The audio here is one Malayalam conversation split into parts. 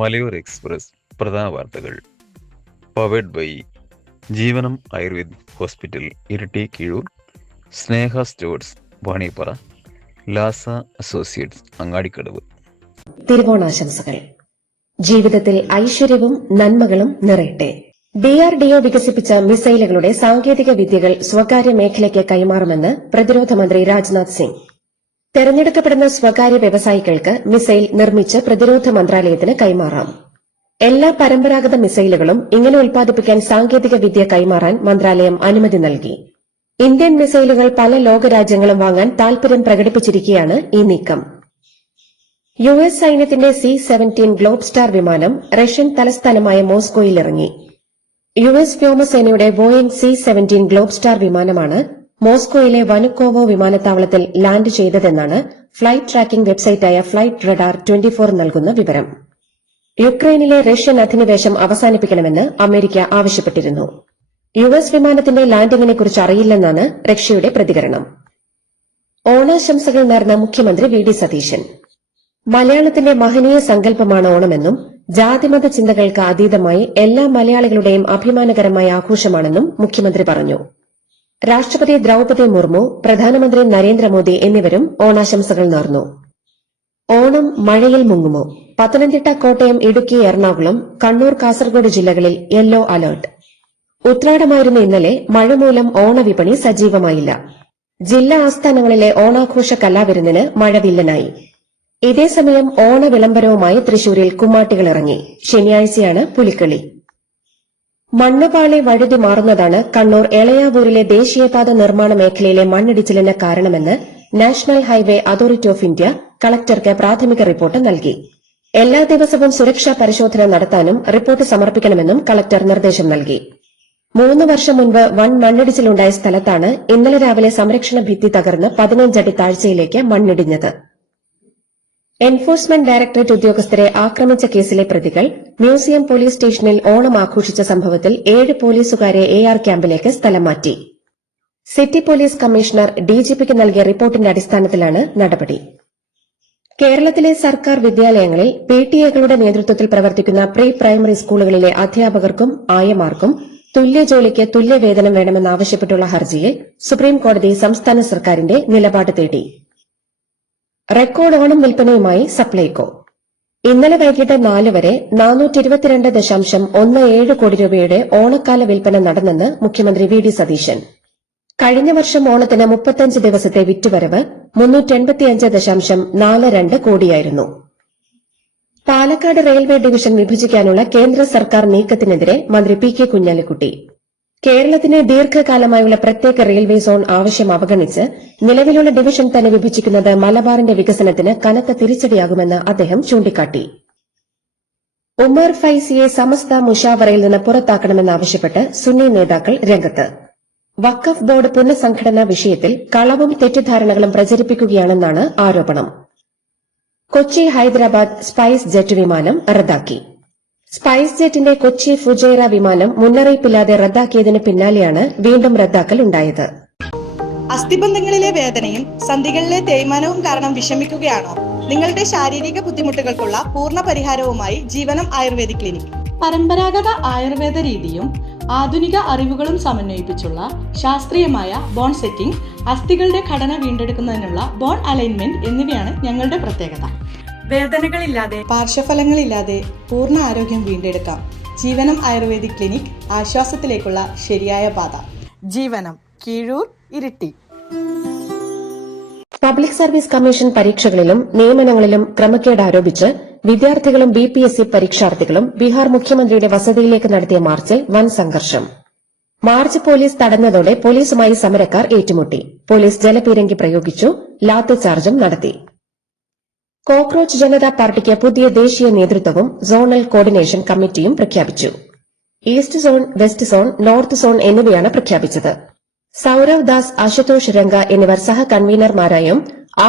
മലയോര എക്സ്പ്രസ് പ്രധാന വാർത്തകൾ powered by Jeevanam Ayurved hospital Iritty Keezhur, Sneha stores Vaniyappara, Lasa associates Angadikkadavu. തിരുവോണാശംസകൾ. ജീവിതത്തിൽ ഐശ്വര്യവും നന്മകളും നിറയട്ടെ. DRDO വികസിപ്പിച്ച മിസൈലുകളുടെ സാങ്കേതിക വിദ്യകൾ സ്വകാര്യ മേഖലയ്ക്ക് കൈമാറുമെന്ന് പ്രതിരോധ മന്ത്രി രാജ്നാഥ് സിംഗ്. തെരഞ്ഞെടുക്കപ്പെടുന്ന സ്വകാര്യ വ്യവസായികൾക്ക് മിസൈൽ നിർമ്മിച്ച് പ്രതിരോധ മന്ത്രാലയത്തിന് കൈമാറാം. എല്ലാ പരമ്പരാഗത മിസൈലുകളും ഇങ്ങനെ ഉൽപ്പാദിപ്പിക്കാൻ സാങ്കേതിക വിദ്യ കൈമാറാൻ മന്ത്രാലയം അനുമതി നൽകി. ഇന്ത്യൻ മിസൈലുകൾ പല ലോകരാജ്യങ്ങളും വാങ്ങാൻ താൽപര്യം പ്രകടിപ്പിച്ചിരിക്കെയാണ് ഈ നീക്കം. US സൈന്യത്തിന്റെ C-17 ഗ്ലോബ് സ്റ്റാർ വിമാനം റഷ്യൻ തലസ്ഥാനമായ മോസ്കോയിൽ ഇറങ്ങി. US വ്യോമസേനയുടെ ബോയിംഗ് C-17 ഗ്ലോബ് സ്റ്റാർ വിമാനമാണ് മോസ്കോയിലെ വനുക്കോവോ വിമാനത്താവളത്തിൽ ലാൻഡ് ചെയ്തതെന്നാണ് ഫ്ലൈറ്റ് ട്രാക്കിംഗ് വെബ്സൈറ്റായ ഫ്ലൈറ്റ് റഡാർ 24 നൽകുന്ന വിവരം. യുക്രൈനിലെ റഷ്യൻ അധിനിവേശം അവസാനിപ്പിക്കണമെന്ന് അമേരിക്ക ആവശ്യപ്പെട്ടിരുന്നു. US വിമാനത്തിന്റെ ലാൻഡിംഗിനെക്കുറിച്ച് അറിയില്ലെന്നാണ് റഷ്യയുടെ പ്രതികരണം. ഓണാശംസകൾ നേർന്ന മുഖ്യമന്ത്രി VD സതീശൻ. മലയാളത്തിന്റെ മഹനീയ സങ്കല്പമാണ് ഓണമെന്നും ജാതിമത ചിന്തകൾക്ക് അതീതമായി എല്ലാ മലയാളികളുടെയും അഭിമാനകരമായ ആഘോഷമാണെന്നും മുഖ്യമന്ത്രി പറഞ്ഞു. രാഷ്ട്രപതി ദ്രൌപദി മുർമു, പ്രധാനമന്ത്രി നരേന്ദ്രമോദി എന്നിവരും ഓണാശംസകൾ നേർന്നു. ഓണം മഴയിൽ മുങ്ങുമോ? പത്തനംതിട്ട, കോട്ടയം, ഇടുക്കി, എറണാകുളം, കണ്ണൂർ, കാസർഗോഡ് ജില്ലകളിൽ യെല്ലോ അലർട്ട്. ഉത്രാടമായിരുന്ന ഇന്നലെ മഴ മൂലം ഓണവിപണി സജീവമായില്ല. ജില്ലാ ആസ്ഥാനങ്ങളിലെ ഓണാഘോഷ കലാവിരുന്നിന് മഴവില്ലനായി. ഇതേസമയം ഓണവിളംബരവുമായി തൃശൂരിൽ കുമ്മാട്ടികളിറങ്ങി. ശനിയാഴ്ചയാണ് പുലിക്കളി. മണ്ണുപാളി വഴുതി മാറുന്നതാണ് കണ്ണൂർ എളയാവൂരിലെ ദേശീയപാത നിർമ്മാണ മേഖലയിലെ മണ്ണിടിച്ചിലിന് കാരണമെന്ന് national highway authority of India കളക്ടർക്ക് പ്രാഥമിക റിപ്പോർട്ട് നൽകി. എല്ലാ ദിവസവും സുരക്ഷാ പരിശോധന നടത്താനും റിപ്പോർട്ട് സമർപ്പിക്കണമെന്നും കളക്ടർ നിർദ്ദേശം നൽകി. 3 വർഷം മുൻപ് വൻ മണ്ണിടിച്ചിലുണ്ടായ സ്ഥലത്താണ് ഇന്നലെ രാവിലെ സംരക്ഷണ ഭിത്തി തകർന്ന് 15 അടി താഴ്ചയിലേക്ക് മണ്ണിടിഞ്ഞത്. എൻഫോഴ്സ്മെന്റ് ഡയറക്ടറേറ്റ് ഉദ്യോഗസ്ഥരെ ആക്രമിച്ച കേസിലെ പ്രതികൾ മ്യൂസിയം പോലീസ് സ്റ്റേഷനിൽ ഓണം ആഘോഷിച്ച സംഭവത്തിൽ 7 പോലീസുകാരെ AR ക്യാമ്പിലേക്ക് സ്ഥലം മാറ്റി. സിറ്റി പോലീസ് കമ്മീഷണർ DGPക്ക് നൽകിയ റിപ്പോർട്ടിന്റെ അടിസ്ഥാനത്തിലാണ് നടപടി. കേരളത്തിലെ സർക്കാർ വിദ്യാലയങ്ങളിൽ PTA-കളുടെ നേതൃത്വത്തിൽ പ്രവർത്തിക്കുന്ന പ്രീ പ്രൈമറി സ്കൂളുകളിലെ അധ്യാപകർക്കും ആയമാർക്കും തുല്യ ജോലിക്ക് തുല്യ വേതനം വേണമെന്നാവശ്യപ്പെട്ടുള്ള ഹർജിയിൽ സുപ്രീംകോടതി സംസ്ഥാന സർക്കാരിന്റെ നിലപാട് തേടി. റെക്കോർഡ് ഓണം വിൽപ്പനയുമായി സപ്ലൈകോ. ഇന്നലെ വൈകിട്ട് 4 വരെ 422.17 കോടി രൂപയുടെ ഓണക്കാല വിൽപ്പന നടന്നെന്ന് മുഖ്യമന്ത്രി VD സതീശൻ. കഴിഞ്ഞ വർഷം ഓണത്തിന് 35 ദിവസത്തെ വിറ്റുവരവ് 385.42 കോടിയായിരുന്നു. പാലക്കാട് റെയിൽവേ ഡിവിഷൻ വിഭജിക്കാനുള്ള കേന്ദ്ര സർക്കാർ നീക്കത്തിനെതിരെ മന്ത്രി PK കുഞ്ഞാലിക്കുട്ടി. കേരളത്തിന് ദീർഘകാലമായുള്ള പ്രത്യേക റെയിൽവേ സോൺ ആവശ്യം അവഗണിച്ച് നിലവിലുള്ള ഡിവിഷൻ തന്നെ വിഭജിക്കുന്നത് മലബാറിന്റെ വികസനത്തിന് കനത്ത തിരിച്ചടിയാകുമെന്ന് അദ്ദേഹം ചൂണ്ടിക്കാട്ടി. ഉമർ ഫൈസിയെ സമസ്ത മുഷാവറയിൽ നിന്ന് പുറത്താക്കണമെന്നാവശ്യപ്പെട്ട് സുന്നി നേതാക്കൾ രംഗത്ത്. വഖഫ് ബോർഡ് പുനഃസംഘടനാ വിഷയത്തിൽ കളവും തെറ്റിദ്ധാരണകളും പ്രചരിപ്പിക്കുകയാണെന്നാണ് ആരോപണം. കൊച്ചി ഹൈദരാബാദ് സ്പൈസ് ജെറ്റ് വിമാനം റദ്ദാക്കി. സ്പൈസ് ജെറ്റിന്റെ കൊച്ചി ഫുജൈറ വിമാനം മുന്നറിയിപ്പില്ലാതെ റദ്ദാക്കിയതിന് പിന്നാലെയാണ് വീണ്ടും റദ്ദാക്കൽ ഉണ്ടായത്. അസ്ഥിബന്ധങ്ങളിലെ വേദനയും സന്ധികളിലെ തേയ്മാനവും കാരണം വിഷമിക്കുകയാണോ? നിങ്ങളുടെ ശാരീരിക ബുദ്ധിമുട്ടുകൾക്കുള്ള പൂർണ്ണ പരിഹാരവുമായി ജീവനം ആയുർവേദിക് ക്ലിനിക്. പരമ്പരാഗത ആയുർവേദ രീതിയും ആധുനിക അറിവുകളും സമന്വയിപ്പിച്ചുള്ള ശാസ്ത്രീയമായ ബോൺ സെറ്റിംഗ്, അസ്ഥികളുടെ ഘടന വീണ്ടെടുക്കുന്നതിനുള്ള ബോൺ അലൈൻമെന്റ് എന്നിവയാണ് ഞങ്ങളുടെ പ്രത്യേകത. വേദനകളില്ലാതെ, പാർശ്വഫലങ്ങളില്ലാതെ പൂർണ്ണ ആരോഗ്യം വീണ്ടെടുക്കാം. ജീവനം ആയുർവേദിക് ക്ലിനിക്, ആശ്വാസത്തിലേക്കുള്ള ശരിയായ പാത. Jeevanam, Keezhur, Iritty. Public service commission പരീക്ഷകളിലും നിയമനങ്ങളിലും ക്രമക്കേട് ആരോപിച്ച് വിദ്യാർത്ഥികളും BPSC പരീക്ഷാർത്ഥികളും ബീഹാർ മുഖ്യമന്ത്രിയുടെ വസതിയിലേക്ക് നടത്തിയ മാർച്ചിൽ വൻ സംഘർഷം. മാർച്ച് പോലീസ് തടഞ്ഞതോടെ പോലീസുമായി സമരക്കാർ ഏറ്റുമുട്ടി. പോലീസ് ജലപീരങ്കി പ്രയോഗിച്ചു, ലാത്തിചാർജും നടത്തി. കോക്രോച്ച് ജനതാ പാർട്ടിക്ക് പുതിയ ദേശീയ നേതൃത്വവും സോണൽ കോർഡിനേഷൻ കമ്മിറ്റിയും പ്രഖ്യാപിച്ചു. East zone, west zone, north zone എന്നിവയാണ് പ്രഖ്യാപിച്ചത്. സൌരവ് ദാസ്, അശുതോഷ് രംഗ എന്നിവർ സഹ കൺവീനർമാരായും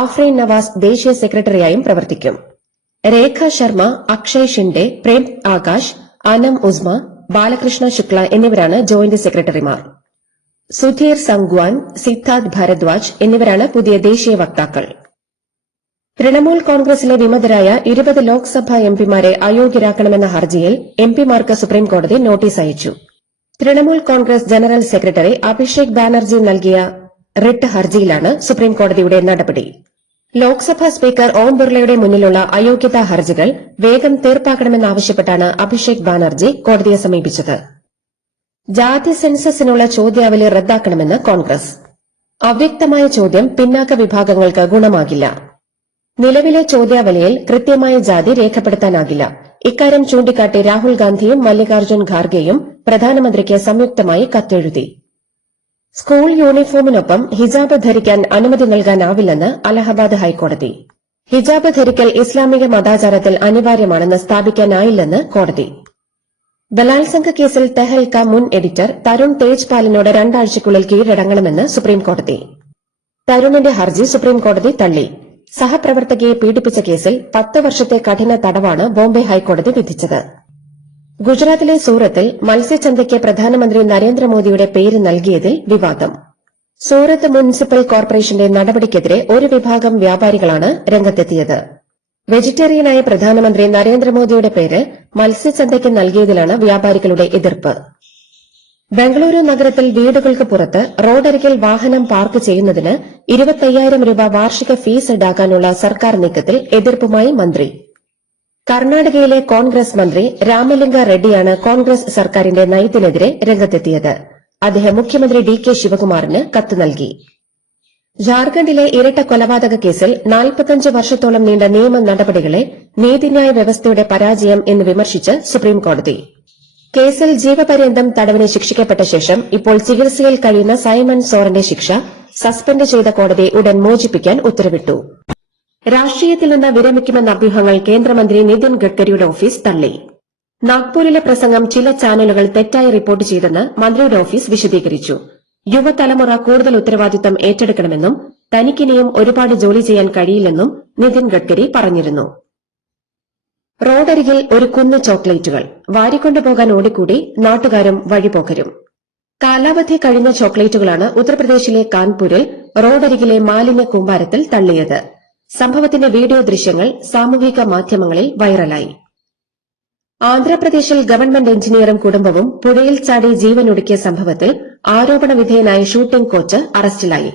ആഫ്രീൻ നവാസ് ദേശീയ സെക്രട്ടറിയായും പ്രവർത്തിക്കും. രേഖ ശർമ്മ, അക്ഷയ് ഷിൻഡെ, പ്രേം ആകാശ്, അനം ഉസ്മ, ബാലകൃഷ്ണ ശുക്ല എന്നിവരാണ് ജോയിന്റ് സെക്രട്ടറിമാർ. സുധീർ സംഗ്വാൻ, സിദ്ധാർത്ഥ് ഭരദ്വാജ് എന്നിവരാണ് പുതിയ ദേശീയ വക്താക്കൾ. തൃണമൂൽ കോൺഗ്രസിലെ വിമതരായ 20 ലോക്സഭാ എംപിമാരെ അയോഗ്യരാക്കണമെന്ന ഹർജിയിൽ എംപിമാർക്ക് സുപ്രീംകോടതി നോട്ടീസ് അയച്ചു. തൃണമൂൽ കോൺഗ്രസ് ജനറൽ സെക്രട്ടറി അഭിഷേക് ബാനർജി നൽകിയ റിട്ട് ഹർജിയിലാണ് സുപ്രീംകോടതിയുടെ നടപടി. ലോക്സഭാ സ്പീക്കർ ഓം ബിർളയുടെ മുന്നിലുള്ള അയോഗ്യതാ ഹർജികൾ വേഗം തീർപ്പാക്കണമെന്നാവശ്യപ്പെട്ടാണ് അഭിഷേക് ബാനർജി കോടതിയെ സമീപിച്ചത്. ജാതി സെൻസസിനുള്ള ചോദ്യാവലി റദ്ദാക്കണമെന്ന് കോൺഗ്രസ്. അവ്യക്തമായ ചോദ്യം പിന്നാക്ക വിഭാഗങ്ങൾക്ക് ഗുണമാകില്ല. നിലവിലെ ചോദ്യാവലിയിൽ കൃത്യമായ ജാതി രേഖപ്പെടുത്താനാകില്ല. ഇക്കാര്യം ചൂണ്ടിക്കാട്ടി രാഹുൽ ഗാന്ധിയും മല്ലികാർജ്ജുൻ ഖാർഗെയും പ്രധാനമന്ത്രിക്ക് സംയുക്തമായി കത്തെഴുതി. സ്കൂൾ യൂണിഫോമിനൊപ്പം ഹിജാബ് ധരിക്കാൻ അനുമതി നൽകാനാവില്ലെന്ന് അലഹബാദ് ഹൈക്കോടതി. ഹിജാബ് ധരിക്കൽ ഇസ്ലാമിക മതാചാരത്തിൽ അനിവാര്യമാണെന്ന് സ്ഥാപിക്കാനായില്ലെന്ന് കോടതി. ബലാത്സംഗ കേസിൽ തെഹൽക്ക മുൻ എഡിറ്റർ തരുൺ തേജ്പാലിനോട് 2 ആഴ്ചയ്ക്കുള്ളിൽ കീഴടങ്ങണമെന്ന് സുപ്രീംകോടതി. തരുണിന്റെ ഹർജി സുപ്രീംകോടതി തള്ളി. സഹപ്രവർത്തകയെ പീഡിപ്പിച്ച കേസിൽ 10 വർഷത്തെ കഠിന തടവാണ് ബോംബെ ഹൈക്കോടതി വിധിച്ചത്. ഗുജറാത്തിലെ സൂറത്തിൽ മത്സ്യചന്തയ്ക്ക് പ്രധാനമന്ത്രി നരേന്ദ്രമോദിയുടെ പേര് നൽകിയതിൽ വിവാദം. സൂറത്ത് മുനിസിപ്പൽ കോർപ്പറേഷന്റെ നടപടിക്കെതിരെ ഒരു വിഭാഗം വ്യാപാരികളാണ് രംഗത്തെത്തിയത്. വെജിറ്റേറിയനായ പ്രധാനമന്ത്രി നരേന്ദ്രമോദിയുടെ പേര് മത്സ്യചന്തയ്ക്ക് നൽകിയതിലാണ് വ്യാപാരികളുടെ എതിർപ്പ്. ബംഗളൂരു നഗരത്തിൽ വീടുകൾക്ക് പുറത്ത് റോഡരികിൽ വാഹനം പാർക്ക് ചെയ്യുന്നതിന് 25,000 രൂപ വാർഷിക ഫീസ് ഈടാക്കാനുള്ള സർക്കാർ നീക്കത്തിൽ എതിർപ്പുമായി മന്ത്രി. കർണാടകയിലെ കോൺഗ്രസ് മന്ത്രി രാമലിംഗ റെഡ്ഡിയാണ് കോൺഗ്രസ് സർക്കാരിന്റെ നയത്തിനെതിരെ രംഗത്തെത്തിയത്. അദ്ദേഹം മുഖ്യമന്ത്രി DK ശിവകുമാറിന് കത്ത് നൽകി. ജാർഖണ്ഡിലെ ഇരട്ട കൊലപാതക കേസിൽ 45 വർഷത്തോളം നീണ്ട നിയമ നടപടികളെ നീതിന്യായ വ്യവസ്ഥയുടെ പരാജയം എന്ന് വിമർശിച്ച് സുപ്രീംകോടതി. കേസിൽ ജീവപര്യന്തം തടവിന് ശിക്ഷിക്കപ്പെട്ട ശേഷം ഇപ്പോൾ ചികിത്സയിൽ കഴിയുന്ന സൈമൺ സോറന്റെ ശിക്ഷ സസ്പെൻഡ് ചെയ്ത കോടതി ഉടൻ മോചിപ്പിക്കാൻ ഉത്തരവിട്ടു. രാഷ്ട്രീയത്തിൽ നിന്ന് വിരമിക്കുമെന്ന അഭ്യൂഹങ്ങൾ കേന്ദ്രമന്ത്രി നിതിൻ ഗഡ്കരിയുടെ ഓഫീസ് തള്ളി. നാഗ്പൂരിലെ പ്രസംഗം ചില ചാനലുകൾ തെറ്റായി റിപ്പോർട്ട് ചെയ്തെന്ന് മന്ത്രിയുടെ ഓഫീസ് വിശദീകരിച്ചു. യുവതലമുറ കൂടുതൽ ഉത്തരവാദിത്തം ഏറ്റെടുക്കണമെന്നും തനിക്കിനിയും ഒരുപാട് ജോലി ചെയ്യാൻ കഴിയില്ലെന്നും നിതിൻ ഗഡ്കരി പറഞ്ഞിരുന്നു. റോഡരികിൽ ഒരു കുന്ന് ചോക്ലേറ്റുകൾ വാരിക്കൊണ്ടുപോകാൻ ഓടിക്കൂടി നാട്ടുകാരും വഴിപോക്കരും. കാലാവധി കഴിഞ്ഞ ചോക്ലേറ്റുകളാണ് ഉത്തർപ്രദേശിലെ കാൺപൂരിൽ റോഡരികിലെ മാലിന്യ കൂമ്പാരത്തിൽ തള്ളിയത്. സംഭവത്തിന്റെ വീഡിയോ ദൃശ്യങ്ങൾ സാമൂഹിക മാധ്യമങ്ങളിൽ വൈറലായി. ആന്ധ്രാപ്രദേശിൽ ഗവൺമെന്റ് എഞ്ചിനീയറും കുടുംബവും പുഴയിൽ ചാടി ജീവനൊടുക്കിയ സംഭവത്തിൽ ആരോപണ വിധേയനായ ഷൂട്ടിംഗ് കോച്ച് അറസ്റ്റിലായി.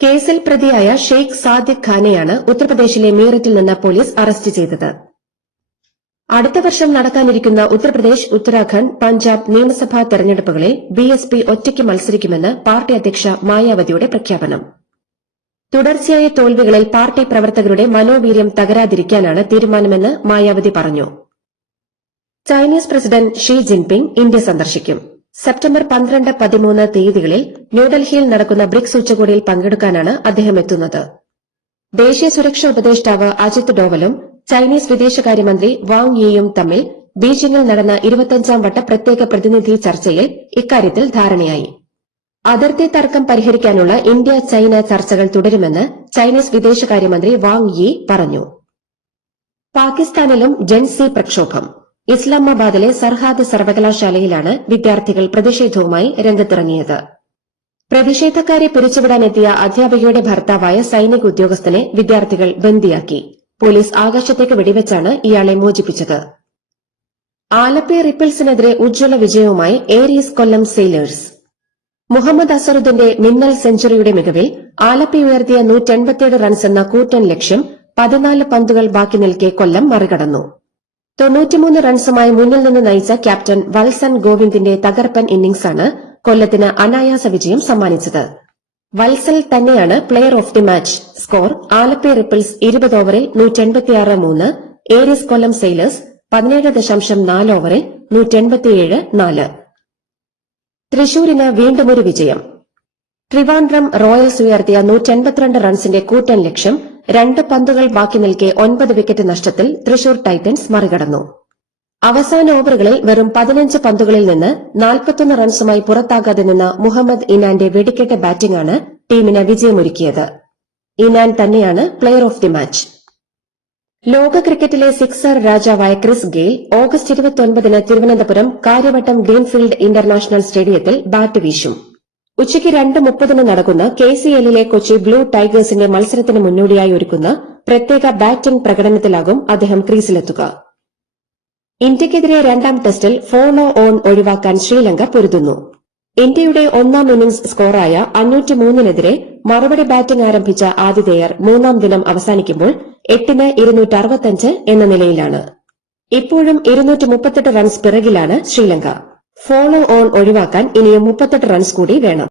കേസിൽ പ്രതിയായ ഷെയ്ഖ് സാദിഖ് ഖാനെയാണ് ഉത്തർപ്രദേശിലെ മീററ്റിൽ നിന്ന് പോലീസ് അറസ്റ്റ് ചെയ്തത്. അടുത്ത വർഷം നടക്കാനിരിക്കുന്ന ഉത്തർപ്രദേശ്, ഉത്തരാഖണ്ഡ്, പഞ്ചാബ് നിയമസഭാ തെരഞ്ഞെടുപ്പുകളിൽ BSP ഒറ്റയ്ക്ക് മത്സരിക്കുമെന്ന് പാർട്ടി അധ്യക്ഷ മായാവതിയുടെ പ്രഖ്യാപനം. തുടർച്ചയായ തോൽവികളിൽ പാർട്ടി പ്രവർത്തകരുടെ മനോവീര്യം തകരാതിരിക്കാനാണ് തീരുമാനമെന്ന് മായാവതി പറഞ്ഞു. Chinese president Xi Jinping India സന്ദർശിക്കും. സെപ്റ്റംബർ 12, 13 തീയതികളിൽ ന്യൂഡൽഹിയിൽ നടക്കുന്ന ബ്രിക്സ് ഉച്ചകോടിയിൽ പങ്കെടുക്കാനാണ് അദ്ദേഹം എത്തുന്നത്. ദേശീയ സുരക്ഷാ ഉപദേഷ്ടാവ് അജിത് ഡോവലും ചൈനീസ് വിദേശകാര്യമന്ത്രി വാങ് യിയും തമ്മിൽ ബീജിംഗിൽ നടന്ന 25ാം വട്ട പ്രത്യേക പ്രതിനിധി ചർച്ചയിൽ ഇക്കാര്യത്തിൽ ധാരണയായി. അതിർത്തി തർക്കം പരിഹരിക്കാനുള്ള ഇന്ത്യ ചൈന ചർച്ചകൾ തുടരുമെന്ന് ചൈനീസ് വിദേശകാര്യമന്ത്രി വാങ് യി പറഞ്ഞു. പാകിസ്ഥാനിലും ജൻസി പ്രക്ഷോഭം. ഇസ്ലാമാബാദിലെ സർഹാദ് സർവകലാശാലയിലാണ് വിദ്യാർത്ഥികൾ പ്രതിഷേധവുമായി രംഗത്തിറങ്ങിയത്. പ്രതിഷേധക്കാരെ പിരിച്ചുവിടാനെത്തിയ അധ്യാപികയുടെ ഭർത്താവായ സൈനിക ഉദ്യോഗസ്ഥനെ വിദ്യാർത്ഥികൾ ബന്ദിയാക്കി. പോലീസ് ആകാശത്തേക്ക് വെടിവെച്ചാണ് ഇയാളെ മോചിപ്പിച്ചത്. ആലപ്പി റിപ്പിൾസിനെതിരെ ഉജ്ജ്വല വിജയവുമായി ഏരീസ് കൊല്ലം സെയിലേഴ്സ്. മുഹമ്മദ് അസറുദ്ദീന്റെ മിന്നൽ സെഞ്ചുറിയുടെ മികവിൽ ആലപ്പി ഉയർത്തിയ 187 റൺസ് എന്ന കൂറ്റൻ ലക്ഷ്യം 14 പന്തുകൾ ബാക്കി നിൽക്കെ കൊല്ലം മറികടന്നു. 93 റൺസുമായി മുന്നിൽ നിന്ന് നയിച്ച ക്യാപ്റ്റൻ വത്സൻ ഗോവിന്ദിന്റെ തകർപ്പൻ ഇന്നിംഗ്സാണ് കൊല്ലത്തിന് അനായാസ വിജയം സമ്മാനിച്ചത്. വത്സൽ തന്നെയാണ് player of the match. Score Alleppey ripples 20 ഓവറിൽ 186 ഏരീസ് കൊല്ലം സെയിലേഴ്സ് 17.4 ഓവറിൽ 187 തൃശൂരിന് വീണ്ടുമൊരു വിജയം. ട്രിവാൻഡ്രം റോയൽസ് ഉയർത്തിയ 182 റൺസിന്റെ കൂറ്റൻ ലക്ഷ്യം 2 പന്തുകൾ ബാക്കി നിൽക്കെ 9 വിക്കറ്റ് നഷ്ടത്തിൽ തൃശൂർ ടൈറ്റൻസ് മറികടന്നു. അവസാന ഓവറുകളിൽ വെറും 15 പന്തുകളിൽ നിന്ന് 41 റൺസുമായി പുറത്താകാതെ നിന്ന മുഹമ്മദ് ഇനാന്റെ വെടിക്കെട്ട ബാറ്റിംഗാണ് ടീമിന് വിജയമൊരുക്കിയത്. ഇനാൻ തന്നെയാണ് പ്ലെയർ ഓഫ് ദി മാച്ച്. ലോക ക്രിക്കറ്റിലെ സിക്സർ രാജാവായ Chris Gayle August 29 Thiruvananthapuram Karyavattom Greenfield international സ്റ്റേഡിയത്തിൽ ബാറ്റ് വീശും. ഉച്ചയ്ക്ക് 2:30 നടക്കുന്ന KCLലെ കൊച്ചി ബ്ലൂ ടൈഗേഴ്സിന്റെ മത്സരത്തിന് മുന്നോടിയായി ഒരുക്കുന്ന പ്രത്യേക ബാറ്റിംഗ് പ്രകടനത്തിലാകും അദ്ദേഹം ക്രീസിലെത്തുക. ഇന്ത്യക്കെതിരെ രണ്ടാം ടെസ്റ്റിൽ ഫോളോ ഓൺ ഒഴിവാക്കാൻ ശ്രീലങ്ക പൊരുതുന്നു. ഇന്ത്യയുടെ ഒന്നാം ഇന്നിംഗ്സ് സ്കോറായ 503-നെതിരെ മറുപടി ബാറ്റിംഗ് ആരംഭിച്ച ആതിഥേയർ മൂന്നാം ദിനം അവസാനിക്കുമ്പോൾ 8-ന് 265 എന്ന നിലയിലാണ്. ഇപ്പോഴും 238 റൺസ് പിറകിലാണ് ശ്രീലങ്ക. ഫോളോ ഓൺ ഒഴിവാക്കാൻ ഇനിയും 38 റൺസ് കൂടി വേണം.